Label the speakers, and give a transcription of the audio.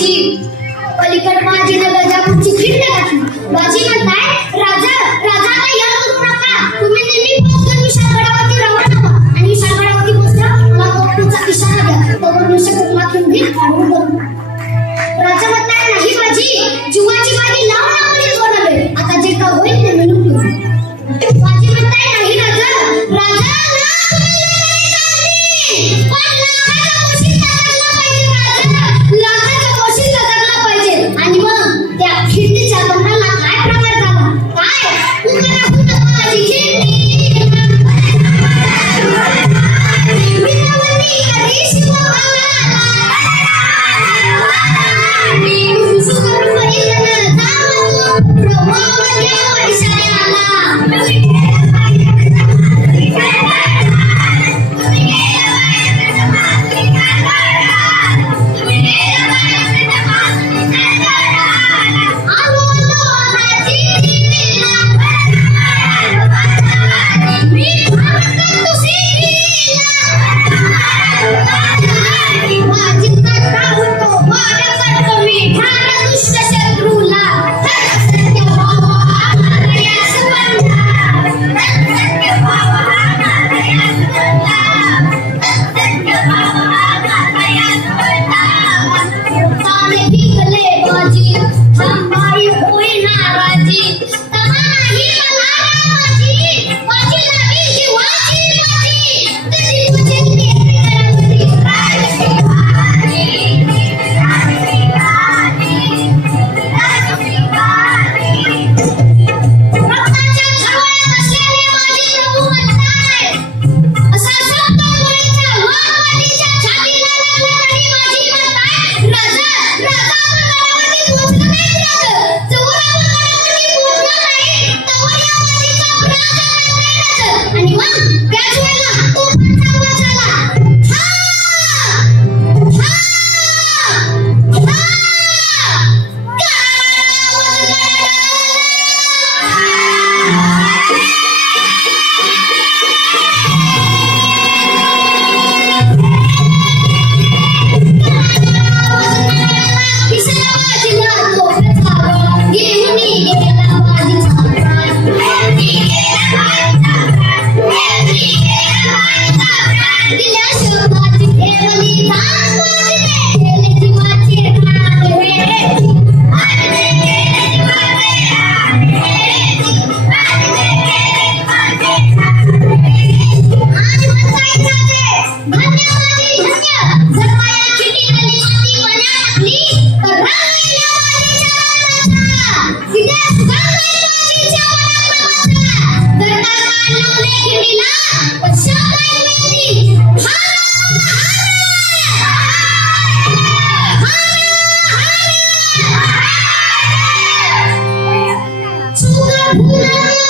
Speaker 1: काशी पलीकड माझी न गजापूरची खिंड काशी बाजी म्हणताय राजा राजा आता या करू नका. तुम्ही नेहमी पोहोचून विशालगडावरती रवाना व्हा आणि विशालगडावरती पोहोचला मला कोकणचा इशारा द्या. तोवर मी शकुमातून घेईल राजा म्हणताय नाही बाजी जीवाची बाजी लावू नका Yeah.